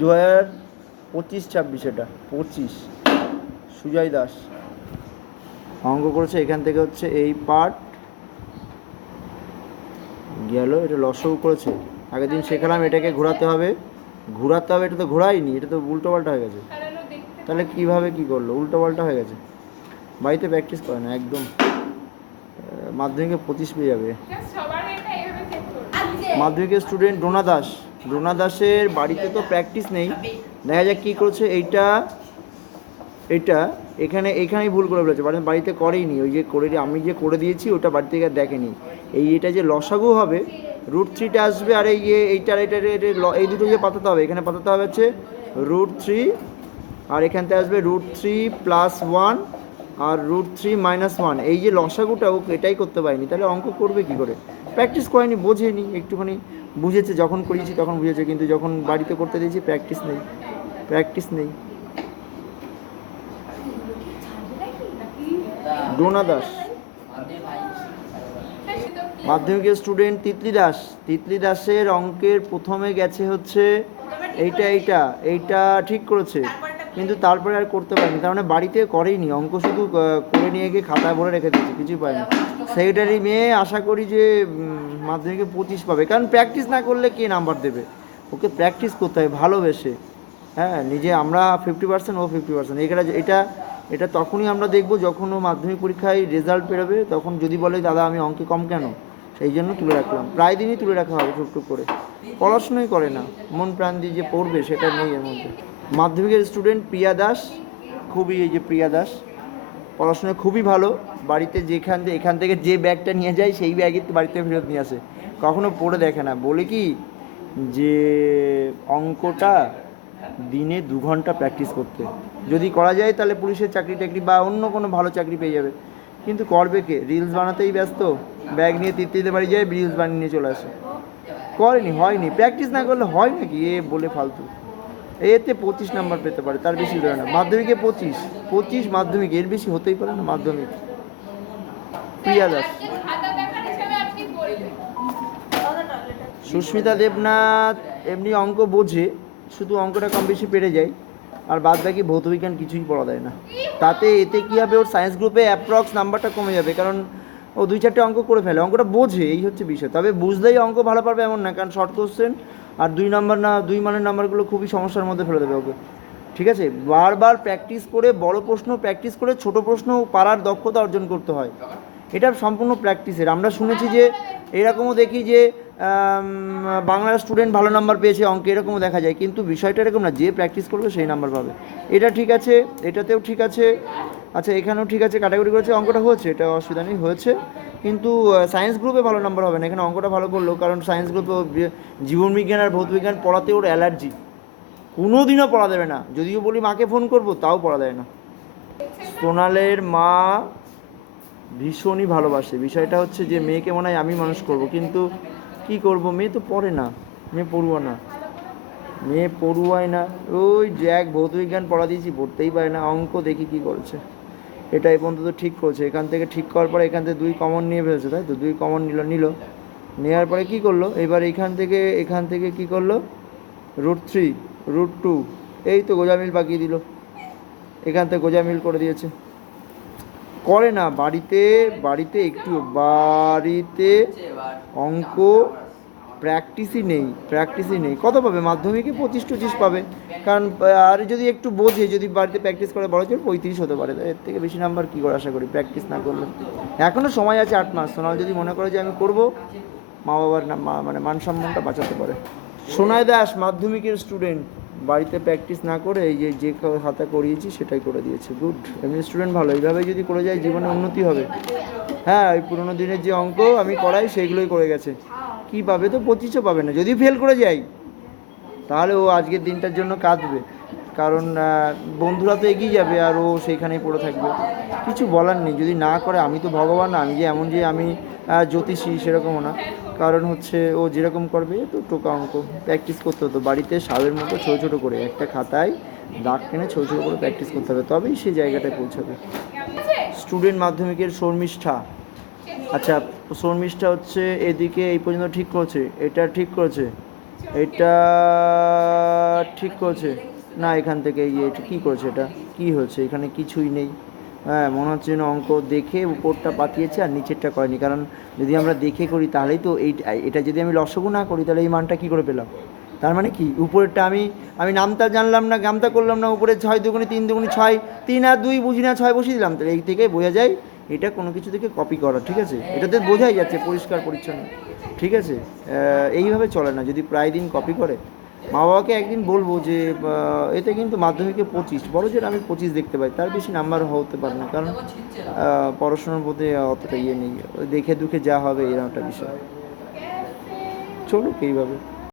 2025-26 এটা 25 সুজয় দাস অঙ্ক করেছে। এখান থেকে হচ্ছে এই পার্ট গেল, এটা লসও করেছে। আগের দিন শেখালাম এটাকে ঘোরাতে হবে, এটা তো ঘোরাইনি, এটা তো উল্টো পাল্টা হয়ে গেছে। তাহলে কিভাবে কি করলো, উল্টো পাল্টা হয়ে গেছে। বাড়িতে প্র্যাকটিস করে না একদম, মাধ্যমিকে 25 পেয়ে যাবে। মাধ্যমিকের স্টুডেন্ট ডোনা দাসের বাড়িতে তো প্র্যাকটিস নেই, দেখা যাক কী করছে। এইটা এখানেই ভুল করে ফেলেছে, বাড়িতে করেই নি। ওই যে আমি যে করে দিয়েছি ওটা বাড়ি থেকে দেখেনি। এটা যে লসাগু হবে, √3টা আসবে, আর এই দুটো যে পাতাতে হবে, এখানে পাতাতে হবে হচ্ছে √3, আর এখান থেকে আসবে √3+1 আর √3-1। এই যে লসাগুটা ও এটাই করতে পারেনি, তাহলে অঙ্ক করবে কি করে? প্র্যাকটিস করেনি, বোঝেনি। একটুখানি বুঝেছে যখন করিয়েছি তখন বুঝেছে, কিন্তু যখন বাড়িতে করতে দিয়েছি প্র্যাকটিস নেই। ডোনা দাস মাধ্যমিকের স্টুডেন্ট তিতলি দাসের অঙ্কের প্রথমে গেছে হচ্ছে এইটা ঠিক করেছে, কিন্তু তারপরে আর করতে পারেনি। তার মানে বাড়িতে করেইনি অঙ্ক, শুধু করে নিয়ে গিয়ে খাতায় ভরে রেখে দিচ্ছে, কিছুই পায়নি। সেক্রেটারি মেয়ে, আশা করি যে মাধ্যমিকে 25 পাবে, কারণ প্র্যাকটিস না করলে কে নাম্বার দেবে? ওকে প্র্যাকটিস করতে হয় ভালোবেসে। হ্যাঁ, নিজে আমরা 50%, ও 50%। এটা তখনই আমরা দেখব যখন ও মাধ্যমিক পরীক্ষায় রেজাল্ট বেরোবে, তখন যদি বলে দাদা আমি অঙ্কে কম কেন, সেই জন্য তুলে রাখলাম। প্রায় দিনই তুলে রাখা হবে টুকটুক করে। পড়াশুনোই করে না, মন প্রাণ দিয়ে যে পড়বে সেটা নেই এর মধ্যে। মাধ্যমিকের স্টুডেন্ট প্রিয়া দাস, প্রিয়া দাস পড়াশোনায় খুবই ভালো। বাড়িতে এখান থেকে যে ব্যাগটা নিয়ে যায় সেই ব্যাগই বাড়িতে ফেরত নিয়ে আসে, কখনো পড়ে দেখে না। বলে কি যে অঙ্কটা দিনে 2 ঘন্টা প্র্যাকটিস করতে, যদি করা যায় তাহলে পুলিশের চাকরি টাকরি বা অন্য কোনো ভালো চাকরি পেয়ে যাবে। কিন্তু করবে কে? রিলস বানাতেই ব্যস্ত, ব্যাগ নিয়ে তিতলিতে বাড়ি যায়, রিলস বানিয়ে নিয়ে চলে আসে। হয়নি। প্র্যাকটিস না করলে হয় নাকি? বলে ফালতু। এতে 25 নাম্বার পেতে পারে, তার বেশি দেবে না। মাধ্যমিকে 25 মাধ্যমিক, এর বেশি হতেই পারে না মাধ্যমিক। প্রিয়া দাস সুস্মিতা দেবনাথ এমনি অঙ্ক বোঝে, শুধু অঙ্কটা কম বেশি পেরে যায়, আর বাদ বাকি ভৌত বিজ্ঞান কিছুই পড়া দেয় না। এতে কী হবে, ওর সায়েন্স গ্রুপে অ্যাপ্রক্স নাম্বারটা কমে যাবে, কারণ ও 2-4টে অঙ্ক করে ফেলে, অঙ্কটা বোঝে, এই হচ্ছে বিষয়। তবে বুঝলেই অঙ্ক ভালো পারবে এমন না, কারণ শর্ট কোশ্চেন আর 2 মানের নাম্বারগুলো খুবই সমস্যার মধ্যে ফেলে দেবে ওকে। ঠিক আছে, বারবার প্র্যাকটিস করে, বড় প্রশ্ন প্র্যাকটিস করে, ছোট প্রশ্ন পারার দক্ষতা অর্জন করতে হয়। এটা সম্পূর্ণ প্র্যাকটিসের। আমরা শুনেছি যে এরকমও দেখি যে বাংলার স্টুডেন্ট ভালো নাম্বার পেয়েছে অঙ্কে, এরকমও দেখা যায়, কিন্তু বিষয়টা এরকম না, যে প্র্যাকটিস করবে সেই নাম্বার পাবে। এটা ঠিক আছে, এটাতেও ঠিক আছে, আচ্ছা এখানেও ঠিক আছে, ক্যাটাগরি করেছে, অঙ্কটা হয়েছে, এটা অসুবিধা নেই, হয়েছে। কিন্তু সায়েন্স গ্রুপে ভালো নাম্বার হবে না, এখানে অঙ্কটা ভালো করলো, কারণ সায়েন্স গ্রুপে জীবনবিজ্ঞান আর ভৌতবিজ্ঞান পড়াতে ওর অ্যালার্জি, কোনো দিনও পড়া দেবে না। যদিও বলি মাকে ফোন করবো, তাও পড়া দেয় না। সোনালের মা ভীষণই ভালোবাসে, বিষয়টা হচ্ছে যে মেয়েকে মনে হয় আমি মানুষ করব, কিন্তু কি করব, মেয়ে তো পড়ে না, মেয়ে পড়ুয়াই না। ওই এক ভৌতবিজ্ঞান পড়া দিয়েছি, পড়তেই পারে না। অঙ্ক দেখি কি করছে, এটা এই পর্যন্ত তো ঠিক করছে। এখান থেকে ঠিক করার পরে এখান থেকে 2 কমন নিয়ে ফেলছে, তাই তো 2 কমন নেওয়ার পরে কি করলো, এবার এখান থেকে কি করলো, √3 √2, এই তো গোজামিল পাকিয়ে দিল, এখান থেকে গোজামিল করে দিয়েছে। করে না বাড়িতে অঙ্ক প্র্যাকটিসই নেই। কত পাবে মাধ্যমিকে? 25-25 পাবে, কারণ আর যদি একটু বোঝে, যদি বাড়িতে প্র্যাকটিস করে, বড় জোর 35 হতে পারে। এর থেকে বেশি নাম্বার কী করে আশা করি, প্র্যাকটিস না করলে। এখনও সময় আছে 8 মাস। সোনাল যদি মনে করে যে আমি করব, মা বাবার মান সম্মানটা বাঁচাতে পারে। সোনাই দাস মাধ্যমিকের স্টুডেন্ট, বাড়িতে প্র্যাকটিস না করে এই যে খাতা করিয়েছি সেটাই করে দিয়েছে, গুড। এমনি স্টুডেন্ট ভালো, এইভাবে যদি করে যায় জীবনে উন্নতি হবে। হ্যাঁ, ওই পুরোনো দিনের যে অঙ্ক আমি করাই সেইগুলোই করে গেছে। কী পাবে? তো 25ও পাবে না। যদি ফেল করে যাই তাহলে ও আজকের দিনটার জন্য কাঁদবে, কারণ বন্ধুরা তো এগিয়ে যাবে আর ও সেইখানেই পড়ে থাকবে। কিছু বলার নেই, যদি না করে। আমি তো ভগবান না, আমি জ্যোতিষী সেরকমও না, কারণ হচ্ছে ও যেরকম করবে তো টোকা অঙ্ক প্র্যাকটিস করতে হতো বাড়িতে, সাবের মতো ছোটো করে একটা খাতায় দাগ টেনে ছোটো করে প্র্যাকটিস করতে হবে, তবেই সেই জায়গাটায় পৌঁছাবে। স্টুডেন্ট মাধ্যমিকের শর্মিষ্ঠা, আচ্ছা শর্মিষ্ঠা হচ্ছে এদিকে এই পর্যন্ত ঠিক করেছে, এটা ঠিক করেছে, এটা ঠিক করেছে না, এখান থেকে এটা কী করেছে, এটা কী হয়েছে, এখানে কিছুই নেই। হ্যাঁ, মনে হচ্ছে যেন অঙ্ক দেখে উপরটা পাঠিয়েছে আর নিচেরটা করেনি, কারণ যদি আমরা দেখে করি তাহলেই তো এটা যদি আমি লসগু না করি তাহলে এই মানটা কী করে পেলাম? তার মানে কি উপরেরটা আমি আমি নামতা জানলাম না, গামতা করলাম না, উপরে 6 দুগুণে 3 দুগুণে 6, 3 আর 2 বুঝি না, 6 বসিয়ে দিলাম, তাহলে এই থেকে বোঝা যায় এটা কোনো কিছু থেকে কপি করা, ঠিক আছে? এটাতে বোঝাই যাচ্ছে পরিষ্কার পরিচ্ছন্ন, ঠিক আছে? এইভাবে চলে না যদি প্রায় দিন কপি করে। মা বাবাকে একদিন বলবো যে এতে কিন্তু মাধ্যমিকে 25, বড় জোর আমি 25 দেখতে পাই, তার বেশি নাম্বার হতে পারে না, কারণ পড়াশোনার প্রতি অতটা ইয়ে নেই, ওই দেখে দুখে যা হবে এরকম একটা বিষয়। চলুক এইভাবে।